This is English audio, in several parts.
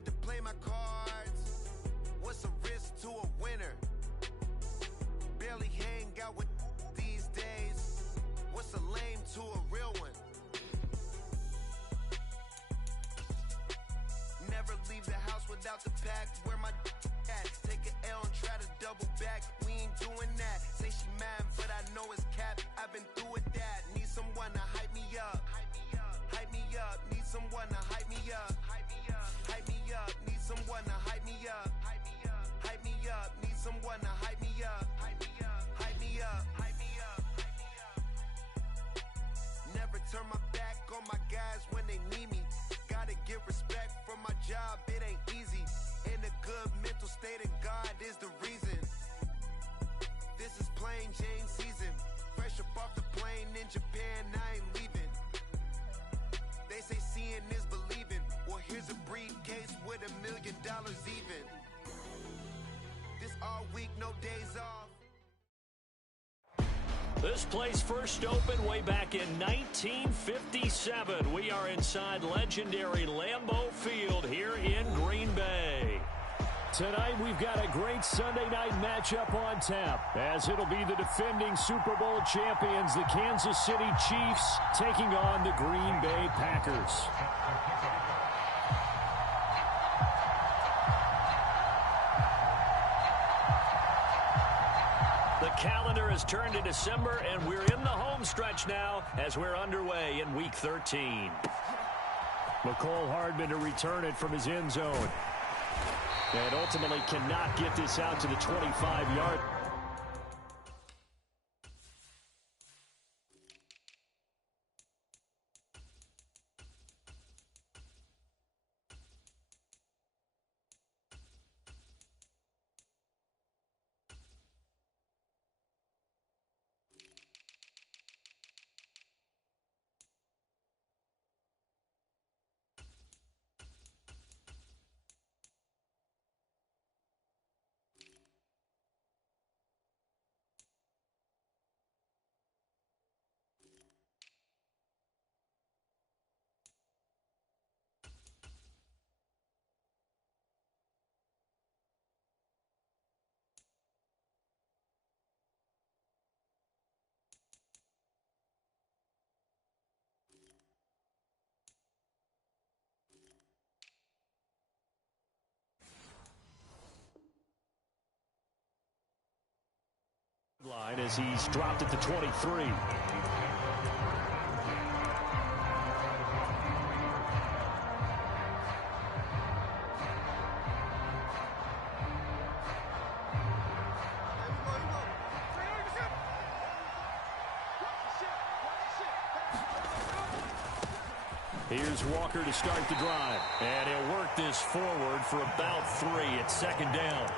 afraid to play my cards. What's a risk to a winner? Barely hang out with these days. What's a lame to a real one? Never leave the house without the pack. Where my at? Take an L and try to double back. We ain't doing that. Say she mad, but I know it's cap. I've been through with that. Need someone to hype me up. Hype me up. Need someone to hype me up. Hype me up. Need someone to hype me up. Hype me up. Need someone to hype me up. Hype me up. Hype me up. Hype me up. Never turn my back on my guys when they need me. Gotta give respect for my job, it ain't easy. In a good mental state and God is the reason. This is plain Jane season. Fresh up off the plane in Japan, I ain't leaving. They say seeing is believing. Well, here's a briefcase with $1 million even. This all week, no days off. This place first opened way back in 1957. We are inside legendary Lambeau Field here in Green Bay. Tonight we've got a great Sunday night matchup on tap, as it'll be the defending Super Bowl champions, the Kansas City Chiefs, taking on the Green Bay Packers. The calendar has turned to December, and we're in the home stretch now as we're underway in Week 13. McCole Hardman to return it from his end zone. And ultimately cannot get this out to the 25-yard. Line as he's dropped at the 23. Here's Walker to start the drive. And he'll work this forward for about 3 at second down.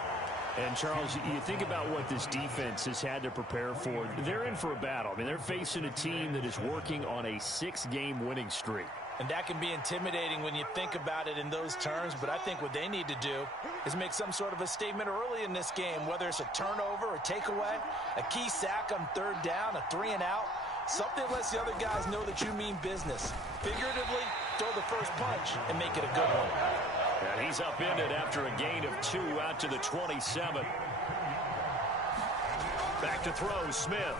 And, Charles, you think about what this defense has had to prepare for. They're in for a battle. I mean, they're facing a team that is working on a 6-game winning streak. And that can be intimidating when you think about it in those terms. But I think what they need to do is make some sort of a statement early in this game, whether it's a turnover, a takeaway, a key sack on third down, a 3-and-out. Something lets the other guys know that you mean business. Figuratively, throw the first punch and make it a good one. And he's upended after a gain of 2 out to the 27. Back to throw, Smith.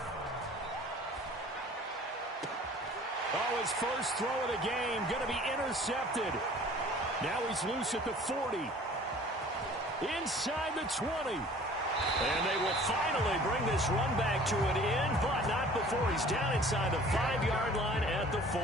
Oh, his first throw of the game going to be intercepted. Now he's loose at the 40. Inside the 20. And they will finally bring this run back to an end, but not before he's down inside the 5-yard line at the 4.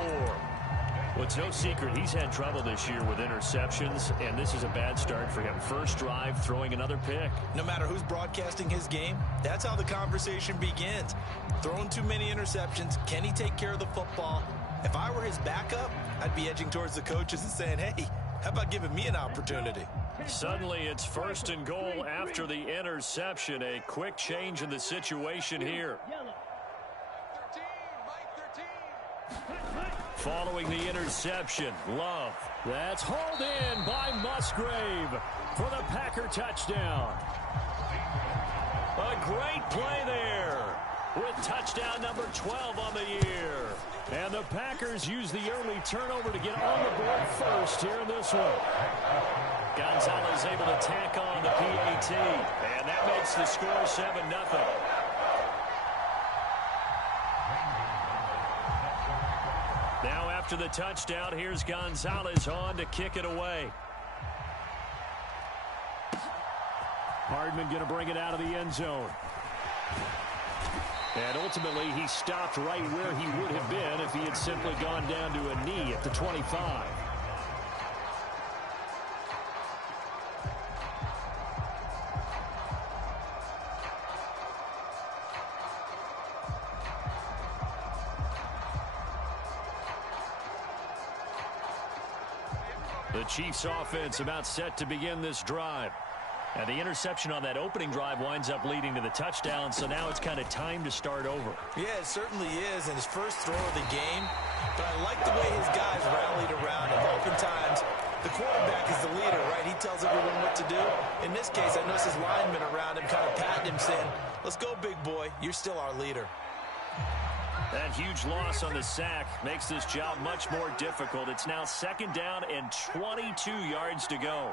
Well, it's no secret he's had trouble this year with interceptions, and this is a bad start for him. First drive, throwing another pick. No matter who's broadcasting his game, that's how the conversation begins. Throwing too many interceptions, can he take care of the football? If I were his backup, I'd be edging towards the coaches and saying, hey, how about giving me an opportunity? Suddenly it's 1st and goal after the interception. A quick change in the situation here. Following the interception, Love. That's hauled in by Musgrave for the Packer touchdown. A great play there with touchdown number 12 on the year. And the Packers use the early turnover to get on the board first. lost here in this one. Gonzalez able to tack on the PAT, and that makes the score 7-0. Now after the touchdown, here's Gonzalez on to kick it away. Hardman going to bring it out of the end zone. And ultimately, he stopped right where he would have been if he had simply gone down to a knee at the 25. The Chiefs offense about set to begin this drive. And the interception on that opening drive winds up leading to the touchdown, so now it's kind of time to start over. Yeah, it certainly is, and his first throw of the game. But I like the way his guys rallied around him. Oftentimes, the quarterback is the leader, right? He tells everyone what to do. In this case, I noticed his linemen around him kind of patting him, saying, "Let's go, big boy. You're still our leader." That huge loss on the sack makes this job much more difficult. It's now 2nd down and 22 yards to go.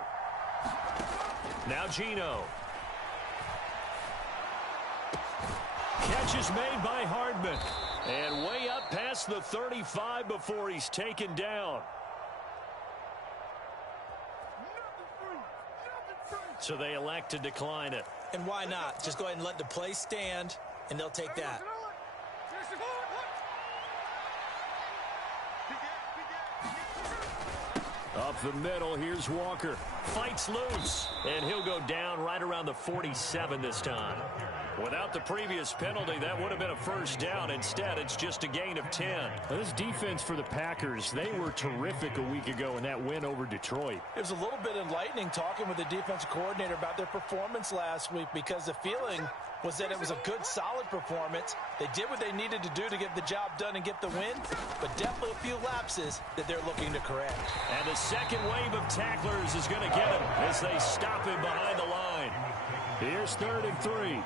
Now Geno. Catch is made by Hardman. And way up past the 35 before he's taken down. So they elect to decline it. And why not? Just go ahead and let the play stand, and they'll take that. Up the middle, here's Walker. Fights loose, and he'll go down right around the 47 this time. Without the previous penalty, that would have been a first down. Instead, it's just a gain of 10. Well, this defense for the Packers, they were terrific a week ago in that win over Detroit. It was a little bit enlightening talking with the defensive coordinator about their performance last week, because the feeling was that it was a good, solid performance. They did what they needed to do to get the job done and get the win, but definitely a few lapses that they're looking to correct. And the second wave of tacklers is going to get him as they stop him behind the line. Here's 3rd and 3.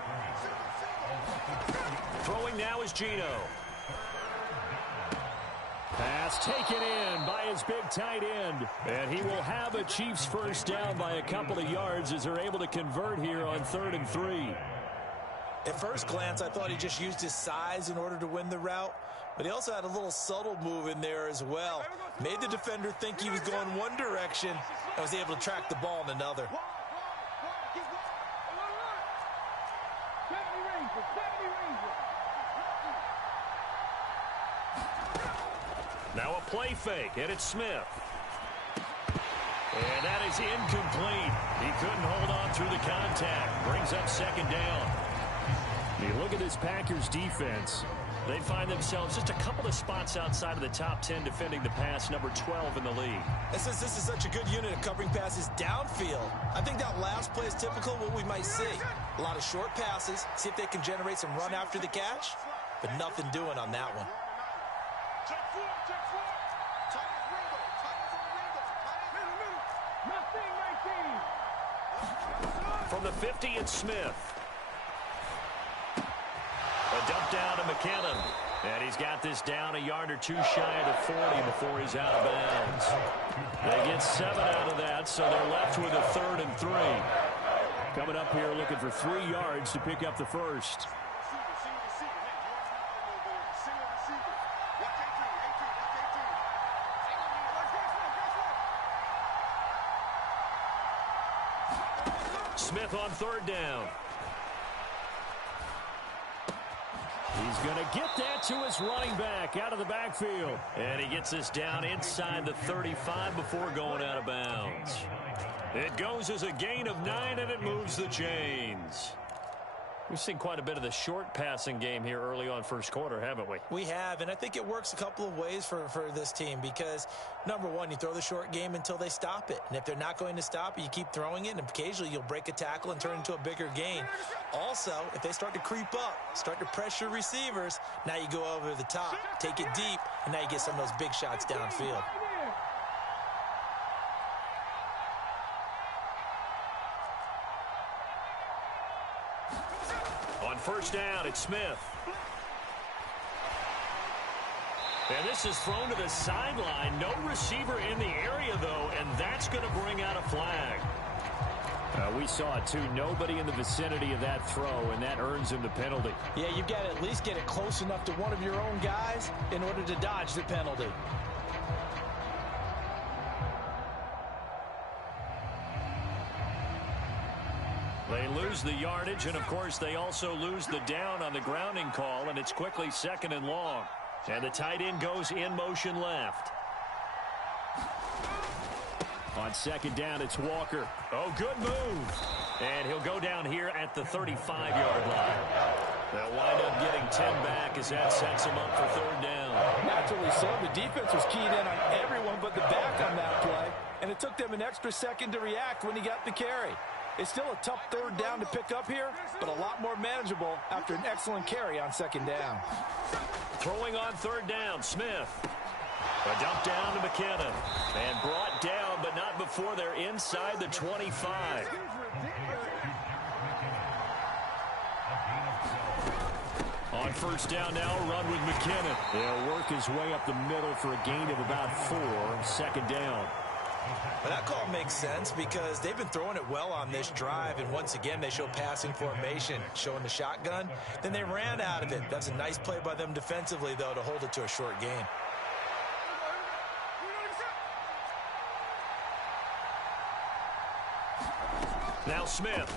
Throwing now is Geno. Pass taken in by his big tight end. And he will have a Chiefs first down by a couple of yards as they're able to convert here on 3rd and 3. At first glance, I thought he just used his size in order to win the route, but he also had a little subtle move in there as well. Made the defender think he was going one direction and was able to track the ball in another. Now a play fake, and it's Smith. And that is incomplete. He couldn't hold on through the contact. Brings up 2nd down. You look at this Packers defense. They find themselves just a couple of spots outside of the top 10 defending the pass, number 12 in the league. And since this is such a good unit of covering passes downfield, I think that last play is typical of what we might see. A lot of short passes, see if they can generate some run after the catch, but nothing doing on that one. From the 50, it's Smith. A dump down to McKinnon. And he's got this down a yard or two shy of the 40 before he's out of bounds. They get 7 out of that, so they're left with a 3rd and 3. Coming up here looking for 3 yards to pick up the first. Smith on 3rd down. He's going to get that to his running back out of the backfield. And he gets this down inside the 35 before going out of bounds. It goes as a gain of 9, and it moves the chains. We've seen quite a bit of the short passing game here early on first quarter, haven't we? We have, and I think it works a couple of ways for this team because, number one, you throw the short game until they stop it. And if they're not going to stop it, you keep throwing it, and occasionally you'll break a tackle and turn it into a bigger gain. Also, if they start to creep up, start to pressure receivers, now you go over the top, take it deep, and now you get some of those big shots downfield. On first down, it's Smith. And this is thrown to the sideline. No receiver in the area, though, that's going to bring out a flag. We saw it, too. Nobody in the vicinity of that throw, and that earns him the penalty. Yeah, you've got to at least get it close enough to one of your own guys in order to dodge the penalty. They lose the yardage, and, of course, they also lose the down on the grounding call, and it's quickly 2nd and long. And the tight end goes in motion left. On 2nd down, it's Walker. Oh, good move. And he'll go down here at the 35-yard line. They'll wind up getting 10 back as that sets them up for 3rd down. Naturally so. The defense was keyed in on everyone but the back on that play, and it took them an extra second to react when he got the carry. It's still a tough 3rd down to pick up here, but a lot more manageable after an excellent carry on 2nd down. Throwing on 3rd down, Smith. A dump down to McKinnon. And brought down, but not before they're inside the 25. On 1st down now, run with McKinnon. He'll work his way up the middle for a gain of about 4. 2nd down. But that call makes sense because they've been throwing it well on this drive, and once again they show passing formation, showing the shotgun. Then they ran out of it. That's a nice play by them defensively, though, to hold it to a short gain. Now Smith.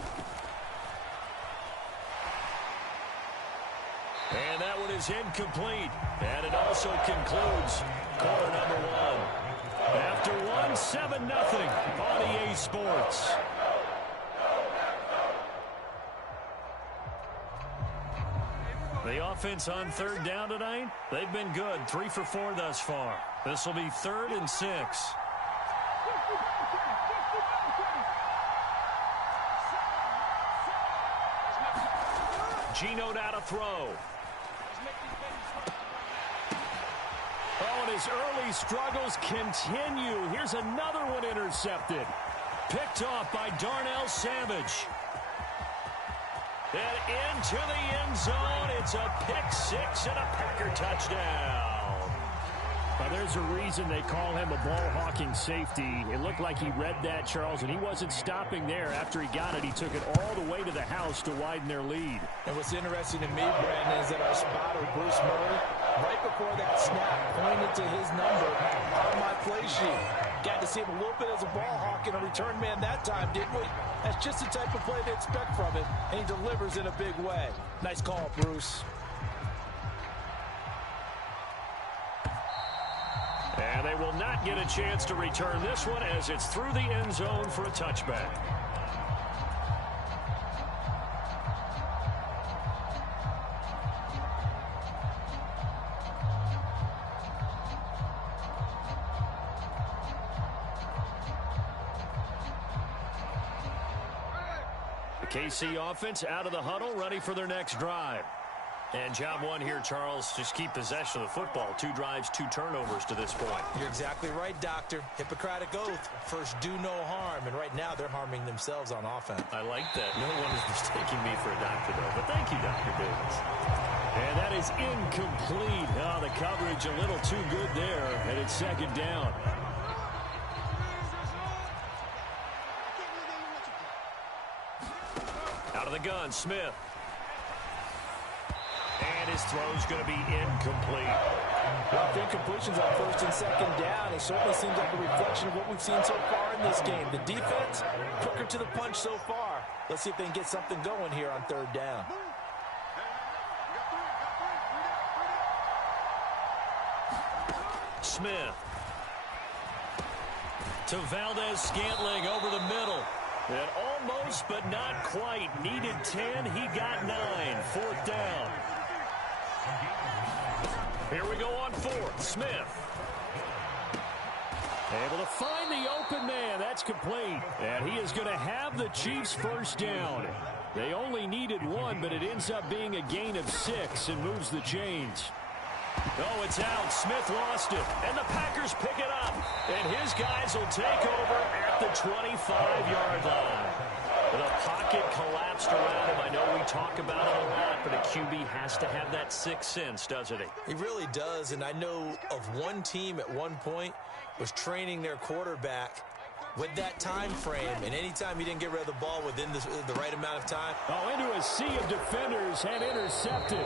And that one is incomplete. And it also concludes quarter number 1. After 1, 7-0 on EA Sports. The offense on 3rd down tonight, they've been good. 3 for 4 thus far. This will be 3rd and 6. Gino out to throw. Oh, and his early struggles continue. Here's another one intercepted. Picked off by Darnell Savage. And into the end zone. It's a pick 6 and a Packer touchdown. There's a reason they call him a ball-hawking safety. It looked like he read that, Charles, and he wasn't stopping there. After he got it, he took it all the way to the house to widen their lead. And what's interesting to me, Brandon, is that our spotter, Bruce Murray, right before that snap, pointed to his number on my play sheet. Got to see him a little bit as a ball hawk and a return man that time, didn't we? That's just the type of play they expect from him, and he delivers in a big way. Nice call, Bruce. And they will not get a chance to return this one as it's through the end zone for a touchback. The KC offense out of the huddle, ready for their next drive. And job 1 here, Charles, just keep possession of the football. 2 drives, 2 turnovers to this point. You're exactly right, Doctor. Hippocratic oath. First, do no harm. And right now, they're harming themselves on offense. I like that. No one is mistaking me for a doctor, though. But thank you, Dr. Davis. And that is incomplete. Oh, the coverage a little too good there. And it's 2nd down. Out of the gun, Smith. And his throw's going to be incomplete. Well, incompletions on 1st and 2nd down. It certainly seems like a reflection of what we've seen so far in this game. The defense, quicker to the punch so far. Let's see if they can get something going here on 3rd down. Smith. To Valdez-Scantling over the middle. And almost, but not quite. Needed 10. He got 9. 4th down. Here we go on 4th. Smith. Able to find the open man. That's complete. And he is going to have the Chiefs' 1st down. They only needed 1, but it ends up being a gain of 6 and moves the chains. Oh, it's out. Smith lost it. And the Packers pick it up. And his guys will take over at the 25-yard line. The pocket collapsed around him. I know we talk about it a lot, but a QB has to have that 6th sense, doesn't he? He really does, and I know of one team at one point was training their quarterback with that time frame, and anytime you didn't get rid of the ball within the right amount of time. Oh, into a sea of defenders and intercepted.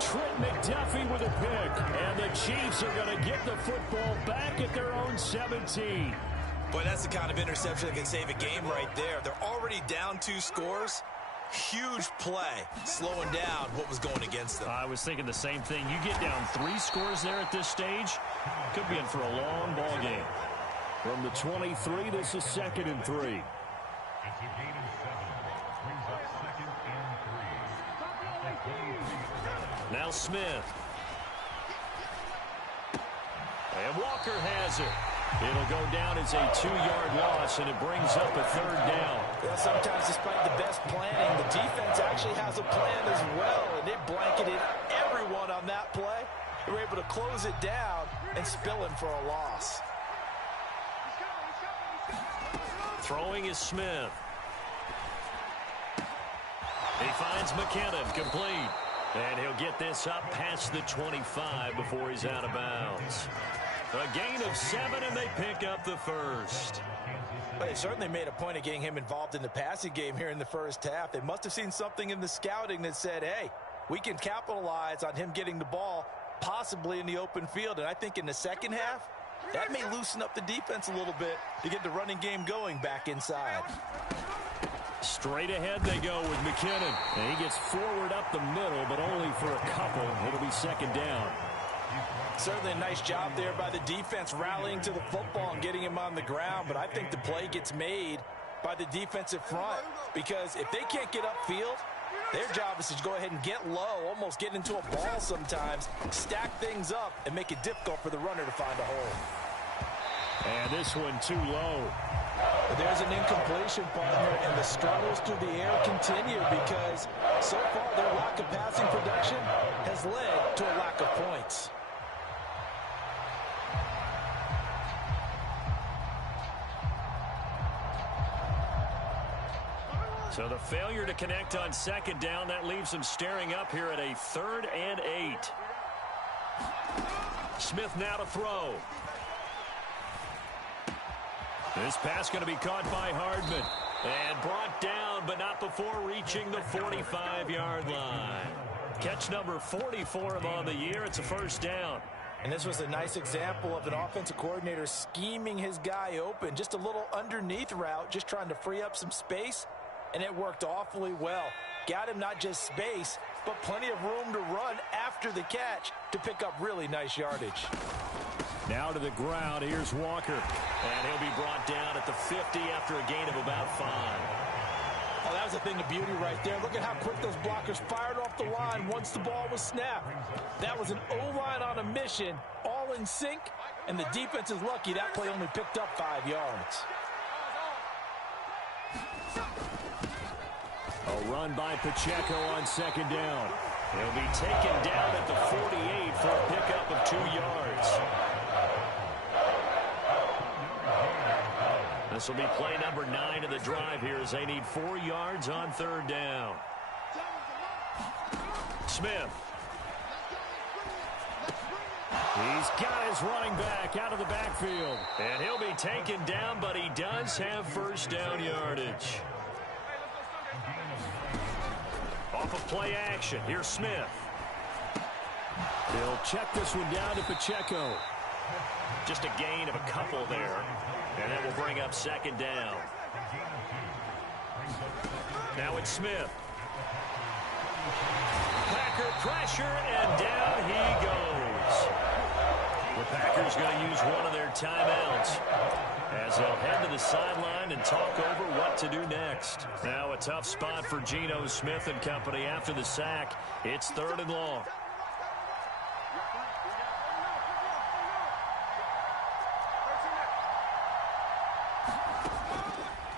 Trent McDuffie with a pick, and the Chiefs are going to get the football back at their own 17. Boy, that's the kind of interception that can save a game right there. They're already down 2 scores. Huge play, slowing down what was going against them. I was thinking the same thing. You get down 3 scores there at this stage, could be in for a long ball game. From the 23, this is 2nd and 3. It's a gain of 7. Brings up 2nd and 3. Now Smith. And Walker has it. It'll go down as a 2-yard loss, and it brings up a 3rd down. Well, sometimes despite the best planning, the defense actually has a plan as well, and they blanketed everyone on that play. They were able to close it down and spill him for a loss. Throwing is Smith. He finds McKinnon, complete. And he'll get this up past the 25 before he's out of bounds. A gain of 7, and they pick up the 1st. But they certainly made a point of getting him involved in the passing game here in the first half. They must have seen something in the scouting that said, hey, we can capitalize on him getting the ball possibly in the open field. And I think in the second half, that may loosen up the defense a little bit to get the running game going back inside. Straight ahead they go with McKinnon. And he gets forward up the middle, but only for a couple. It'll be 2nd down. Certainly a nice job there by the defense rallying to the football and getting him on the ground. But I think the play gets made by the defensive front, because if they can't get upfield, their job is to go ahead and get low, almost get into a ball sometimes, stack things up, and make it difficult for the runner to find a hole. And this one too low. But there's an incompletion, partner, and the struggles through the air continue because so far their lack of passing production has led to a lack of points. So the failure to connect on 2nd down, that leaves them staring up here at a 3rd and 8. Smith now to throw. This pass going to be caught by Hardman. And brought down, but not before reaching the 45-yard line. Catch number 40 for him on the year. It's a 1st down. And this was a nice example of an offensive coordinator scheming his guy open. Just a little underneath route, just trying to free up some space. And it worked awfully well. Got him not just space, but plenty of room to run after the catch to pick up really nice yardage. Now to the ground. Here's Walker. And he'll be brought down at the 50 after a gain of about 5. Oh, that was a thing of beauty right there. Look at how quick those blockers fired off the line once the ball was snapped. That was an O-line on a mission, all in sync, and the defense is lucky that play only picked up 5 yards. A run by Pacheco on 2nd down. He'll be taken down at the 48 for a pickup of 2 yards. This will be play number 9 of the drive here as they need 4 yards on 3rd down. Smith. He's got his running back out of the backfield. And he'll be taken down, but he does have 1st down yardage. Off of play action, here's Smith. They'll check this one down to Pacheco. Just a gain of a couple there. And that will bring up 2nd down. Now it's Smith. Packer pressure, and down he goes. The Packers going to use one of their timeouts as they'll head to the sideline and talk over what to do next. Now a tough spot for Geno Smith and company after the sack. It's 3rd and long.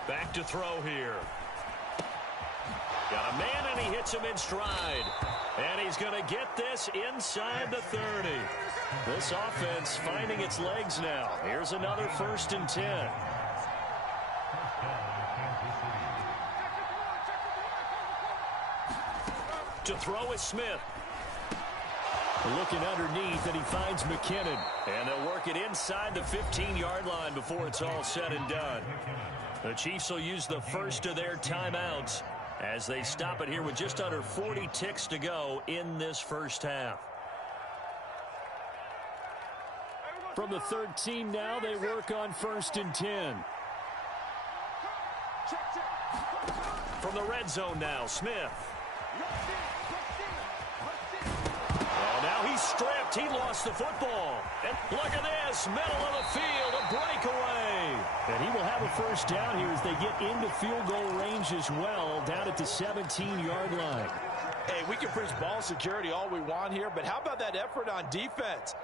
Back to throw here. Got a man, and he hits him in stride. And he's going to get this inside the 30. This offense finding its legs now. Here's another 1st and 10. To throw is Smith. Looking underneath, and he finds McKinnon. And they'll work it inside the 15-yard line before it's all said and done. The Chiefs will use the first of their timeouts as they stop it here with just under 40 ticks to go in this first half. From the 13 now, they work on 1st and 10. From the red zone now, Smith. Oh, now he's stripped. He lost the football. And look at this, middle of the field, a breakaway. And he will have a first down here as they get into field goal range as well, down at the 17-yard line. Hey, we can preach ball security all we want here, but how about that effort on defense?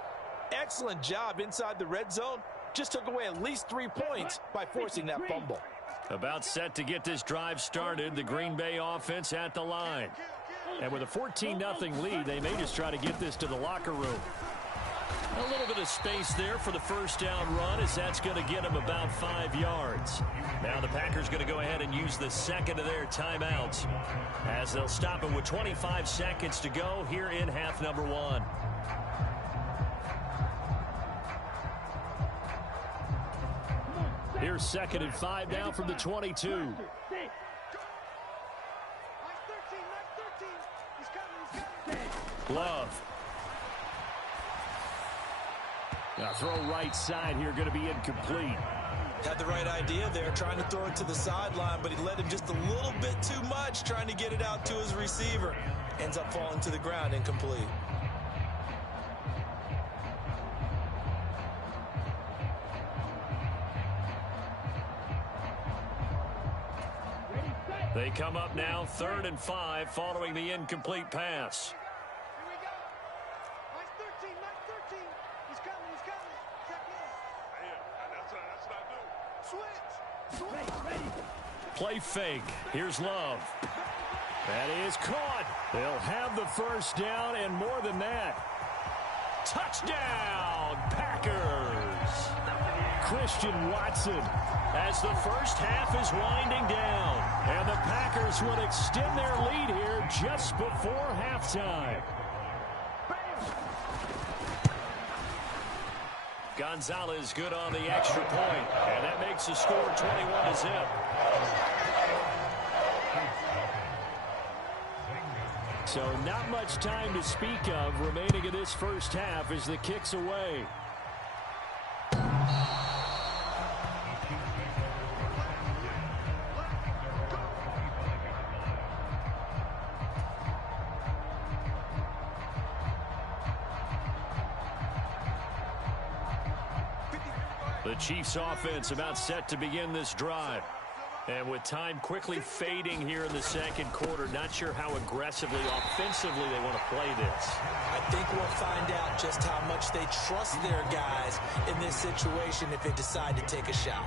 Excellent job inside the red zone. Just took away at least 3 points by forcing that fumble. About set to get this drive started, the Green Bay offense at the line. And with a 14-0 lead, they may just try to get this to the locker room. A little bit of space there for the first down run, as that's going to get them about 5 yards. Now the Packers going to go ahead and use the second of their timeouts as they'll stop it with 25 seconds to go here in half number 1. Here's 2nd and 5 now from the 22. Love. Now throw right side here, going to be incomplete. Had the right idea there, trying to throw it to the sideline, but he let him just a little bit too much, trying to get it out to his receiver. Ends up falling to the ground, incomplete. They come up now, 3rd and 5, following the incomplete pass. Play fake. Here's Love. That is caught. They'll have the first down and more than that. Touchdown, Packers. Christian Watson. As the first half is winding down, and the Packers would extend their lead here just before halftime. Gonzalez good on the extra point, and that makes the score 21-0. So not much time to speak of remaining in this first half as the kick's away. The Chiefs offense about set to begin this drive. And with time quickly fading here in the second quarter, not sure how aggressively, offensively they want to play this. I think we'll find out just how much they trust their guys in this situation if they decide to take a shot.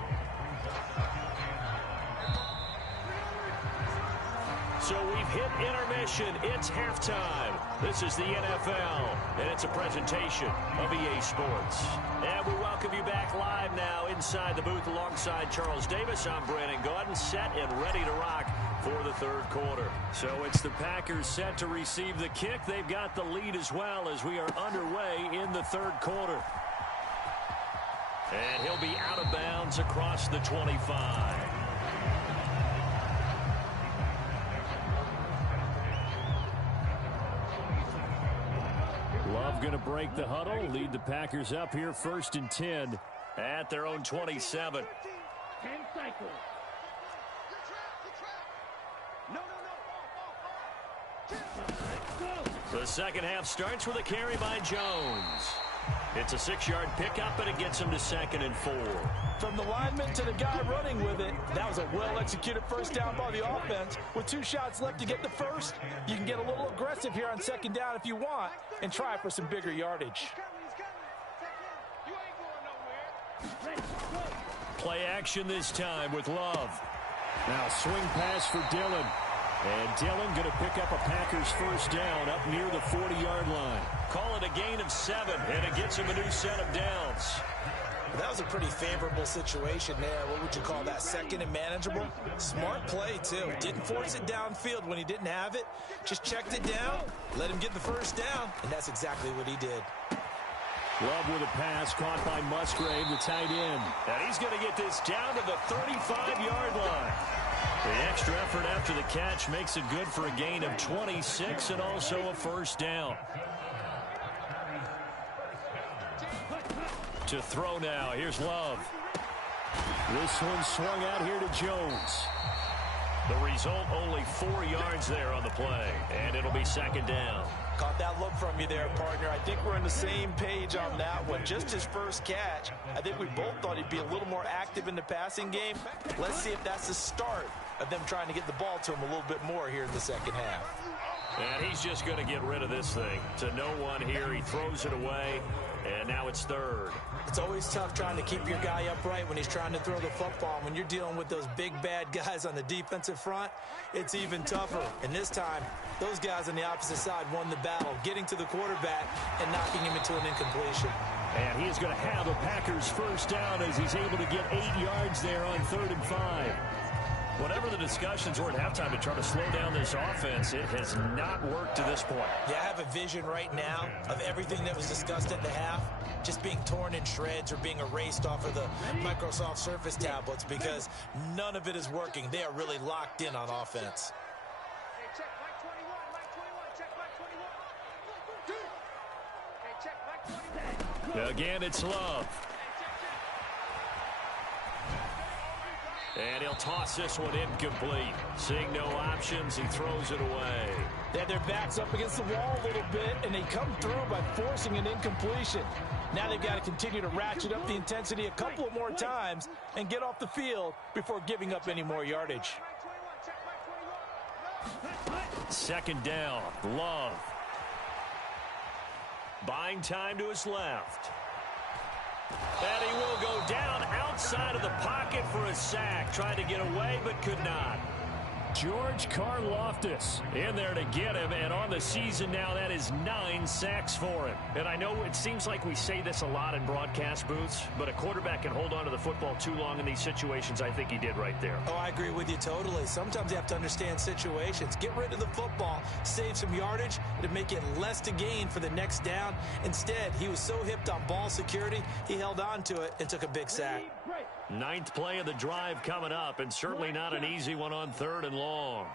So we've hit intermission. It's halftime. This is the NFL, and it's a presentation of EA Sports. And we welcome you back live now inside the booth alongside Charles Davis. I'm Brandon Gaudin, set and ready to rock for the third quarter. So it's the Packers set to receive the kick. They've got the lead as well as we are underway in the third quarter. And he'll be out of bounds across the 25. Love going to break the huddle, lead the Packers up here 1st and 10 at their own 27. The second half starts with a carry by Jones. It's a 6-yard pickup, and it gets him to 2nd and 4. From the lineman to the guy running with it, that was a well-executed first down by the offense. With 2 shots left to get the first, you can get a little aggressive here on 2nd down if you want and try for some bigger yardage. Play action this time with Love. Now swing pass for Dillon. And Dillon going to pick up a Packers first down up near the 40-yard line. Call it a gain of 7, and it gets him a new set of downs. That was a pretty favorable situation there. What would you call that? Second and manageable? Smart play, too. Didn't force it downfield when he didn't have it. Just checked it down, let him get the first down, and that's exactly what he did. Love with a pass caught by Musgrave, the tight end. And he's going to get this down to the 35-yard line. The extra effort after the catch makes it good for a gain of 26 and also a first down. To throw now. Here's Love. This one swung out here to Jones. The result, only 4 yards there on the play. And it'll be second down. Caught that look from you there, partner. I think we're on the same page on that one. Just his first catch. I think we both thought he'd be a little more active in the passing game. Let's see if that's the start of them trying to get the ball to him a little bit more here in the second half. And he's just going to get rid of this thing. To no one here. He throws it away. And now it's third. It's always tough trying to keep your guy upright when he's trying to throw the football. When you're dealing with those big, bad guys on the defensive front, it's even tougher. And this time, those guys on the opposite side won the battle, getting to the quarterback and knocking him into an incompletion. And he is going to have a Packers first down as he's able to get 8 yards there on 3rd and 5. Whatever the discussions were at halftime to try to slow down this offense, it has not worked to this point. Yeah, I have a vision right now of everything that was discussed at the half just being torn in shreds or being erased off of the Microsoft Surface tablets because none of it is working. They are really locked in on offense. Hey, check Mike 21, Mike 21, check Mike 21. Hey, check Mike 21. Again, it's Love. And he'll toss this one incomplete. Seeing no options, he throws it away. They had their backs up against the wall a little bit, and they come through by forcing an incompletion. Now they've got to continue to ratchet up the intensity a couple of more times and get off the field before giving up any more yardage. Second down, Love. Buying time to his left. And he will go down outside of the pocket for a sack. Tried to get away, but could not. George Karlaftis in there to get him, and on the season now, that is 9 sacks for him. And I know it seems like we say this a lot in broadcast booths, but a quarterback can hold on to the football too long in these situations. I think he did right there. Oh, I agree with you totally. Sometimes you have to understand situations. Get rid of the football, save some yardage to make it less to gain for the next down. Instead, he was so hipped on ball security, he held on to it and took a big sack. 9th play of the drive coming up, and certainly not an easy one on 3rd and long.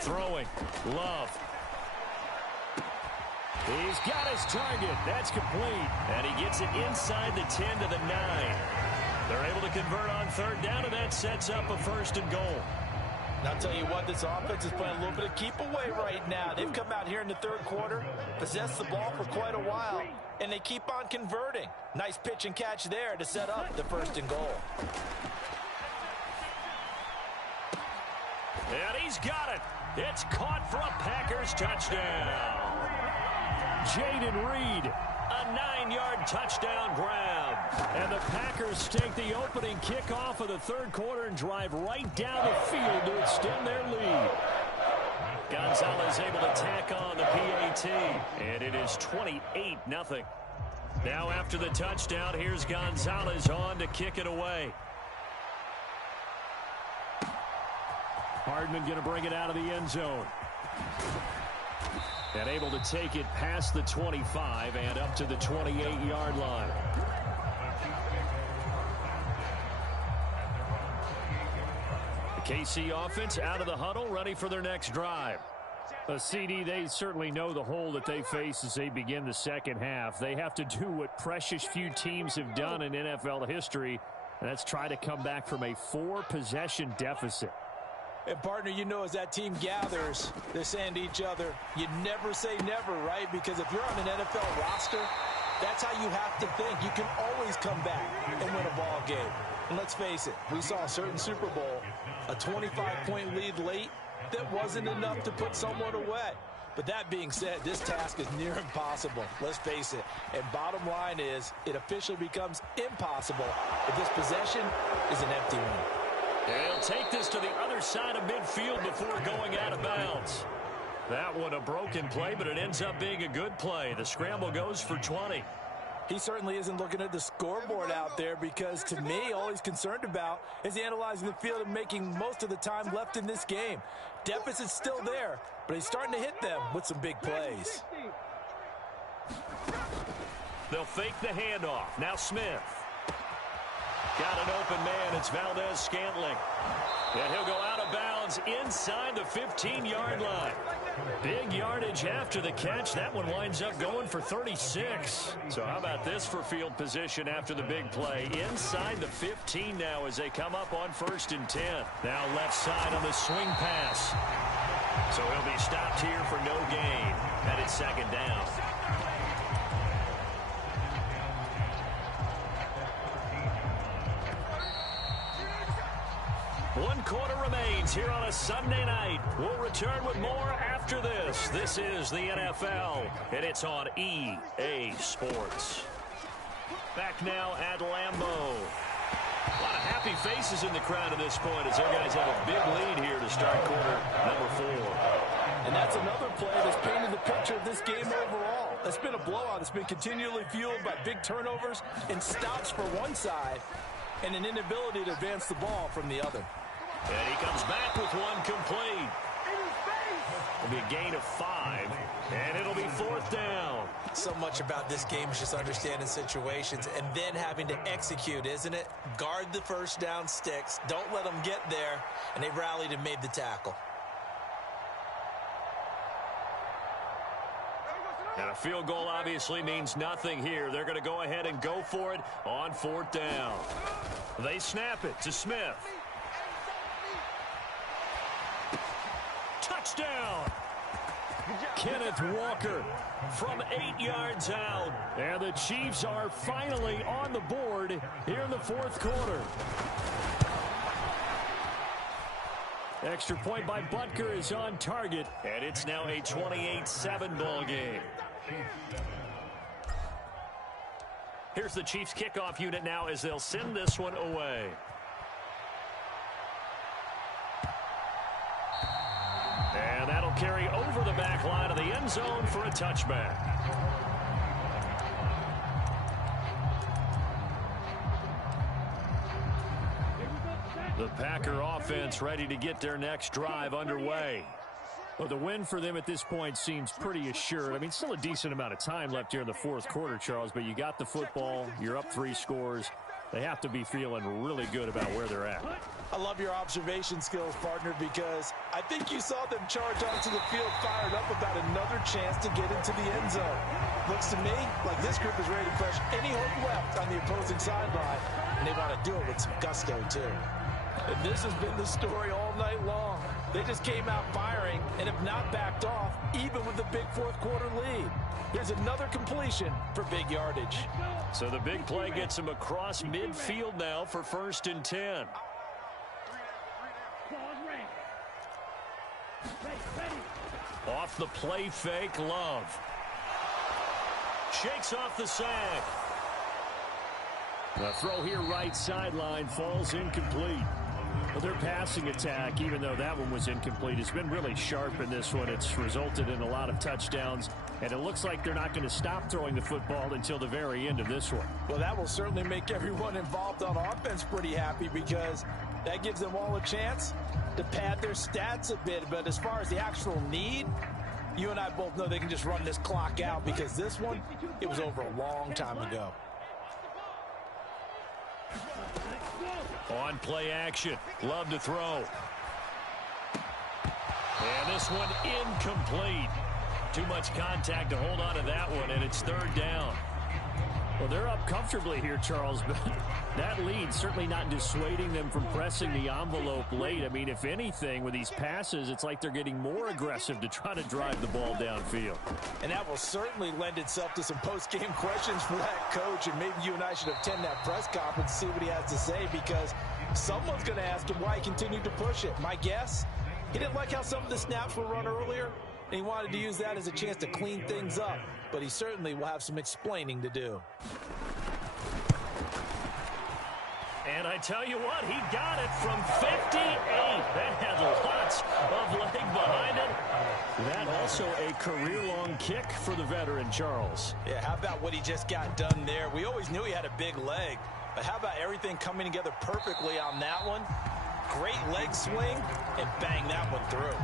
Throwing, Love. He's got his target. That's complete. And he gets it inside the 10 to the 9. They're able to convert on 3rd down, and that sets up a 1st and goal. And I'll tell you what, this offense is playing a little bit of keep away right now. They've come out here in the 3rd quarter, possessed the ball for quite a while, and they keep on converting. Nice pitch and catch there to set up the 1st and goal. And he's got it. It's caught for a Packers touchdown. Jaden Reed. A 9-yard touchdown grab. And the Packers take the opening kickoff of the 3rd quarter and drive right down the field to extend their lead. Gonzalez able to tack on the PAT. And it is 28-0. Now after the touchdown, here's Gonzalez on to kick it away. Hardman going to bring it out of the end zone. And able to take it past the 25 and up to the 28-yard line. The KC offense out of the huddle, ready for their next drive. A CD, they certainly know the hole that they face as they begin the second half. They have to do what precious few teams have done in NFL history, and that's try to come back from a 4-possession deficit. And, partner, you know, as that team gathers, they're saying to each other, you never say never, right? Because if you're on an NFL roster, that's how you have to think. You can always come back and win a ball game. And let's face it, we saw a certain Super Bowl, a 25-point lead late that wasn't enough to put someone away. But that being said, this task is near impossible. Let's face it. And bottom line is, it officially becomes impossible if this possession is an empty one. He'll take this to the other side of midfield before going out of bounds. That one a broken play, but it ends up being a good play. The scramble goes for 20. He certainly isn't looking at the scoreboard out there because, to me, all he's concerned about is analyzing the field and making most of the time left in this game. Deficit's still there, but he's starting to hit them with some big plays. They'll fake the handoff. Now Smith. Got an open man. It's Valdez-Scantling. And he'll go out of bounds inside the 15-yard line. Big yardage after the catch. That one winds up going for 36. So how about this for field position after the big play? Inside the 15 now as they come up on 1st and 10. Now left side on the swing pass. So he'll be stopped here for no gain. Headed 2nd down. 1 quarter remains here on a Sunday night. We'll return with more after this. This is the NFL, and it's on EA Sports. Back now at Lambeau. A lot of happy faces in the crowd at this point as their guys have a big lead here to start quarter number 4. And that's another play that's painted the picture of this game overall. It's been a blowout. It's been continually fueled by big turnovers and stops for one side and an inability to advance the ball from the other. And he comes back with one complete. It'll be a gain of 5, and it'll be 4th down. So much about this game is just understanding situations and then having to execute, isn't it? Guard the first down sticks. Don't let them get there, and they rallied and made the tackle. And a field goal obviously means nothing here. They're going to go ahead and go for it on 4th down. They snap it to Smith. Touchdown! Kenneth Walker from 8 yards out. And the Chiefs are finally on the board here in the 4th quarter. Extra point by Butker is on target. And it's now a 28-7 ball game. Here's the Chiefs kickoff unit now as they'll send this one away. And that'll carry over the back line of the end zone for a touchback. The Packer offense ready to get their next drive underway. Well, the win for them at this point seems pretty assured. I mean, still a decent amount of time left here in the 4th quarter, Charles, but you got the football. You're up 3 scores. They have to be feeling really good about where they're at. I love your observation skills, partner, because I think you saw them charge onto the field fired up about another chance to get into the end zone. Looks to me like this group is ready to crush any hope left on the opposing sideline, and they want to do it with some gusto, too. And this has been the story all night long. They just came out firing and have not backed off, even with the big 4th quarter lead. Here's another completion for big yardage. So the big play gets him across midfield now for 1st and 10. Off the play fake, Love. Shakes off the sack. The throw here right sideline falls incomplete. Well, their passing attack, even though that one was incomplete, has been really sharp in this one. It's resulted in a lot of touchdowns, and it looks like they're not going to stop throwing the football until the very end of this one. Well, that will certainly make everyone involved on offense pretty happy because that gives them all a chance to pad their stats a bit. But as far as the actual need, you and I both know they can just run this clock out because this one, it was over a long time ago. On play action. Love to throw. And this one incomplete. Too much contact to hold on to that one, and it's 3rd down. Well, they're up comfortably here, Charles, but that lead certainly not dissuading them from pressing the envelope late. I mean, if anything, with these passes, it's like they're getting more aggressive to try to drive the ball downfield. And that will certainly lend itself to some post-game questions for that coach, and maybe you and I should attend that press conference and see what he has to say, because someone's going to ask him why he continued to push it. My guess, he didn't like how some of the snaps were run earlier, and he wanted to use that as a chance to clean things up. But he certainly will have some explaining to do. And I tell you what, he got it from 58. That had lots of leg behind it. That also a career-long kick for the veteran, Charles. Yeah, how about what he just got done there? We always knew he had a big leg, but how about everything coming together perfectly on that one? Great leg swing, and bang that one through.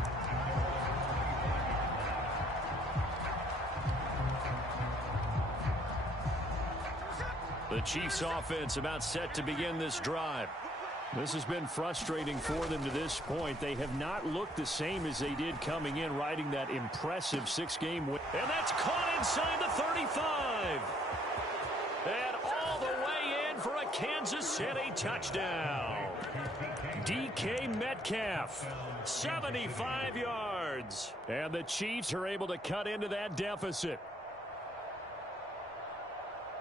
The Chiefs offense about set to begin this drive. This has been frustrating for them to this point. They have not looked the same as they did coming in, riding that impressive 6-game win. And that's caught inside the 35. And all the way in for a Kansas City touchdown. DK Metcalf, 75 yards. And the Chiefs are able to cut into that deficit.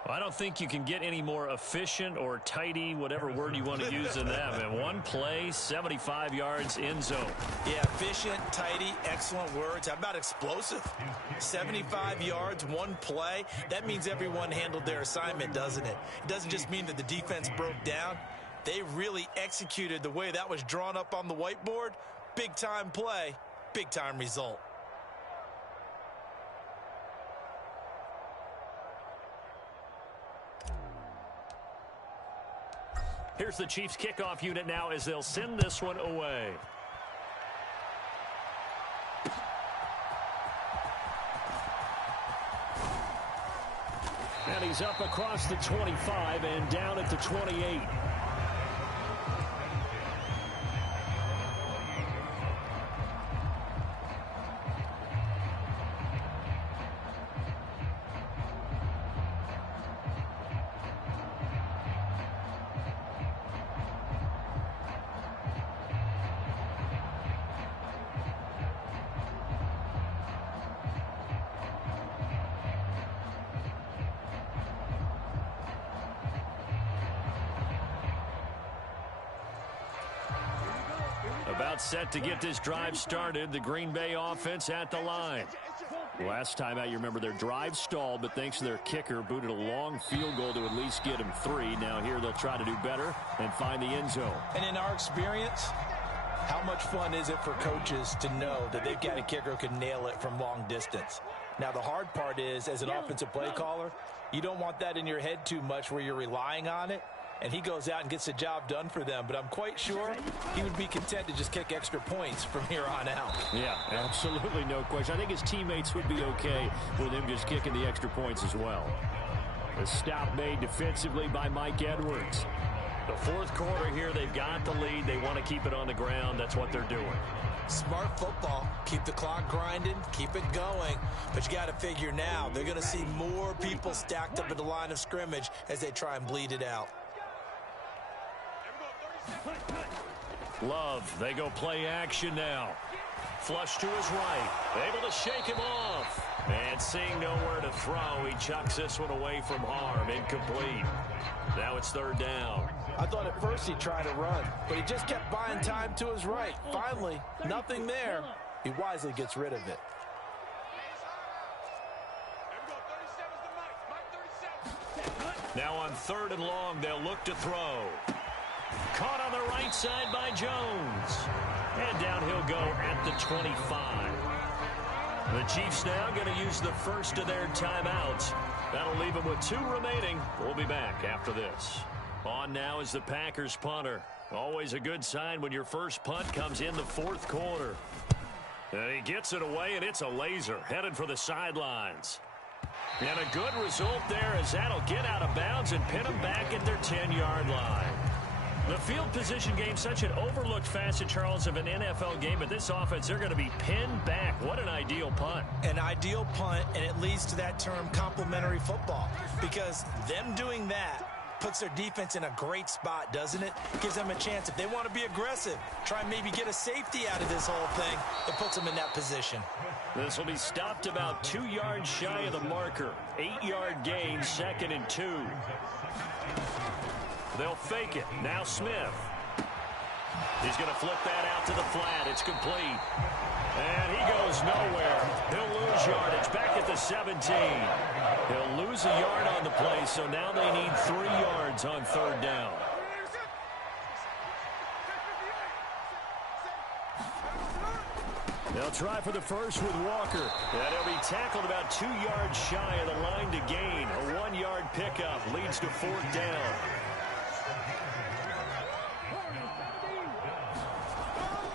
I don't think you can get any more efficient or tidy, whatever word you want to use, than that. And one play, 75 yards in zone. Yeah, efficient, tidy, excellent words. How about explosive? 75 yards, one play. That means everyone handled their assignment, doesn't it? It doesn't just mean that the defense broke down. They really executed the way that was drawn up on the whiteboard. Big-time play, big-time result. Here's the Chiefs kickoff unit now as they'll send this one away. And he's up across the 25 and down at the 28. About set to get this drive started. The Green Bay offense at the line. Last time out, you remember their drive stalled, but thanks to their kicker, booted a long field goal to at least get him 3. Now here they'll try to do better and find the end zone. And in our experience, how much fun is it for coaches to know that they've got a kicker who can nail it from long distance? Now, the hard part is, as an offensive play caller, you don't want that in your head too much where you're relying on it. And he goes out and gets the job done for them. But I'm quite sure he would be content to just kick extra points from here on out. Yeah, absolutely no question. I think his teammates would be okay with him just kicking the extra points as well. The stop made defensively by Mike Edwards. The fourth quarter here, they've got the lead. They want to keep it on the ground. That's what they're doing. Smart football. Keep the clock grinding. Keep it going. But you got to figure now, they're going to see more people stacked up at the line of scrimmage as they try and bleed it out. Love, they go play action now. Flush to his right. Able to shake him off. And seeing nowhere to throw, he chucks this one away from harm. Incomplete. Now it's third down. I thought at first he'd try to run, but he just kept buying time to his right. Finally, nothing there. He wisely gets rid of it. Now on third and long, they'll look to throw. Caught on the right side by Jones. And down he'll go at the 25. The Chiefs now going to use the first of their timeouts. That'll leave them with 2 remaining. We'll be back after this. On now is the Packers punter. Always a good sign when your first punt comes in the fourth quarter. And he gets it away, and it's a laser headed for the sidelines. And a good result there as that'll get out of bounds and pin them back at their 10-yard line. The field position game, such an overlooked facet, Charles, of an NFL game. But this offense, they're going to be pinned back. What an ideal punt. An ideal punt, and it leads to that term complementary football. Because them doing that puts their defense in a great spot, doesn't it? Gives them a chance. If they want to be aggressive, try and maybe get a safety out of this whole thing, it puts them in that position. This will be stopped about 2 yards shy of the marker. 8-yard gain, 2nd and 2. They'll fake it. Now Smith. He's going to flip that out to the flat. It's complete. And he goes nowhere. He'll lose yardage back at the 17. He'll lose a yard on the play, so now they need 3 yards on third down. They'll try for the first with Walker. And he'll be tackled about 2 yards shy of the line to gain. A 1-yard pickup leads to 4th down.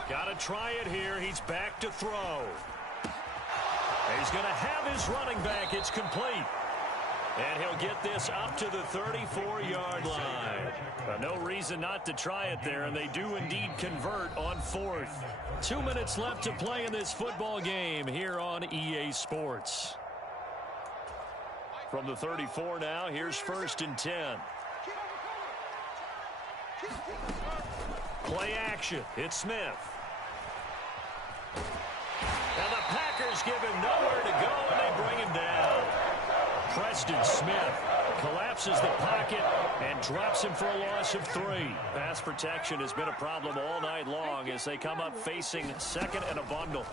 Got to try it here. He's back to throw. He's going to have his running back. It's complete. And he'll get this up to the 34-yard line. No reason not to try it there, and they do indeed convert on 4th. 2 minutes left to play in this football game here on EA Sports. From the 34 now, here's 1st and 10. Play action. It's Smith. And the Packers give him nowhere to go, and they bring him down. Preston Smith collapses the pocket and drops him for a loss of 3. Pass protection has been a problem all night long as they come up facing 2nd and a bundle.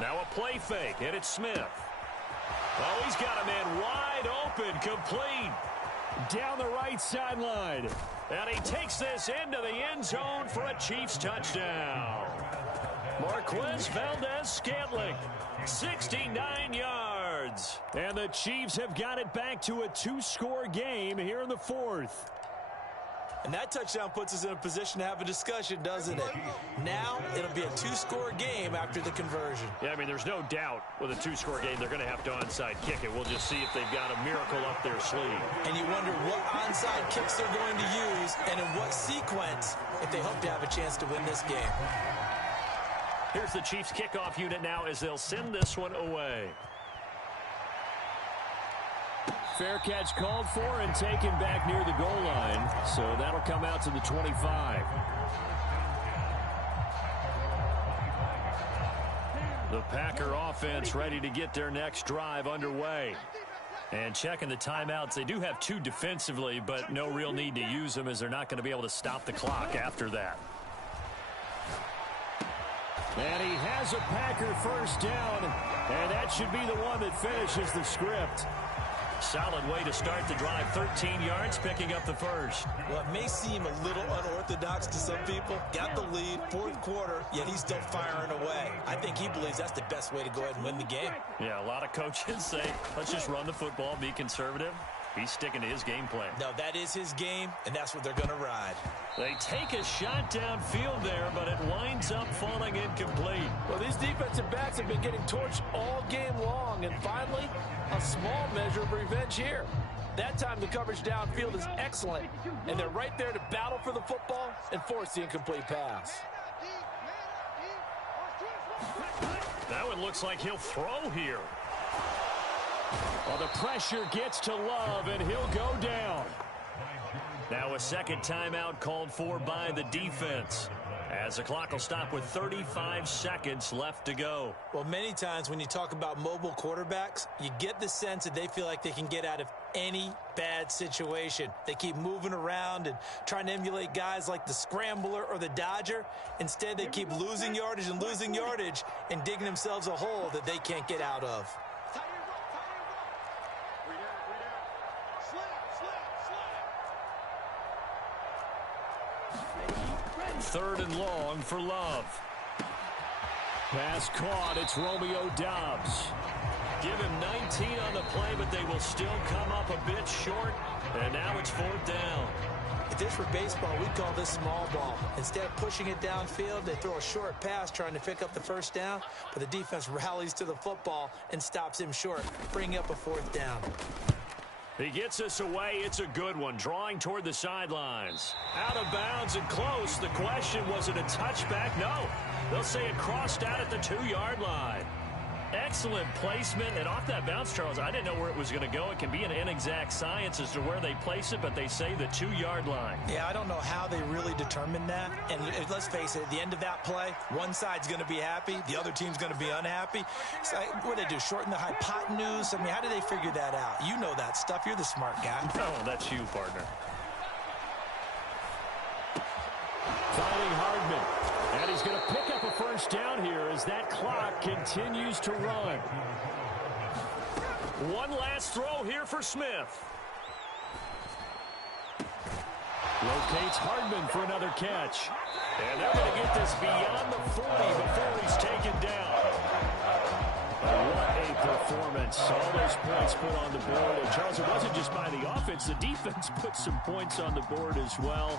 Now a play fake, and it's Smith. Oh, he's got a man wide open, complete. Down the right sideline. And he takes this into the end zone for a Chiefs touchdown. Marquez Valdez-Scantling, 69 yards. And the Chiefs have got it back to a 2-score game here in the 4th. And that touchdown puts us in a position to have a discussion, doesn't it? Now it'll be a 2-score game after the conversion. Yeah, I mean, there's no doubt with a 2-score game they're going to have to onside kick it. We'll just see if they've got a miracle up their sleeve. And you wonder what onside kicks they're going to use and in what sequence if they hope to have a chance to win this game. Here's the Chiefs kickoff unit now as they'll send this one away. Fair catch called for and taken back near the goal line. So that'll come out to the 25. The Packer offense ready to get their next drive underway. And checking the timeouts, they do have 2 defensively, but no real need to use them as they're not going to be able to stop the clock after that. And he has a Packer 1st down, and that should be the one that finishes the script. Solid way to start the drive. 13 yards, picking up the 1st. Well, it may seem a little unorthodox to some people. Got the lead, 4th quarter, yet he's still firing away. I think he believes that's the best way to go ahead and win the game. Yeah, a lot of coaches say, let's just run the football, be conservative. He's sticking to his game plan. No, that is his game, and that's what they're going to ride. They take a shot downfield there, but it winds up falling incomplete. Well, these defensive backs have been getting torched all game long, and finally, a small measure of revenge here. That time, the coverage downfield is excellent, and they're right there to battle for the football and force the incomplete pass. That one looks like he'll throw here. Well, the pressure gets to Love, and he'll go down. Now a second timeout called for by the defense, as the clock will stop with 35 seconds left to go. Well, many times when you talk about mobile quarterbacks, you get the sense that they feel like they can get out of any bad situation. They keep moving around and trying to emulate guys like the Scrambler or the Dodger. Instead, they keep losing yardage and digging themselves a hole that they can't get out of. 3rd and long for Love. Pass caught. It's Romeo Doubs. Give him 19 on the play, but they will still come up a bit short. And now it's 4th down. If this were baseball, we'd call this small ball. Instead of pushing it downfield, they throw a short pass trying to pick up the 1st down, but the defense rallies to the football and stops him short, bringing up a 4th down. He gets us away. It's a good one. Drawing toward the sidelines. Out of bounds and close. The question, was it a touchback? No. They'll say it crossed out at the 2-yard line. Excellent placement. And off that bounce, Charles, I didn't know where it was going to go. It can be an inexact science as to where they place it, but they say the 2-yard line. Yeah, I don't know how they really determined that. And let's face it, at the end of that play, one side's going to be happy, the other team's going to be unhappy. So what do they do, shorten the hypotenuse? I mean, how do they figure that out? You know that stuff. You're the smart guy. Oh, that's you, partner. Finding Hardman. And he's going to pick up a 1st down here as that clock continues to run. One last throw here for Smith. Locates Hardman for another catch. And they're going to get this beyond the 40 before he's taken defense. All those points put on the board. And, Charles, it wasn't just by the offense. The defense put some points on the board as well.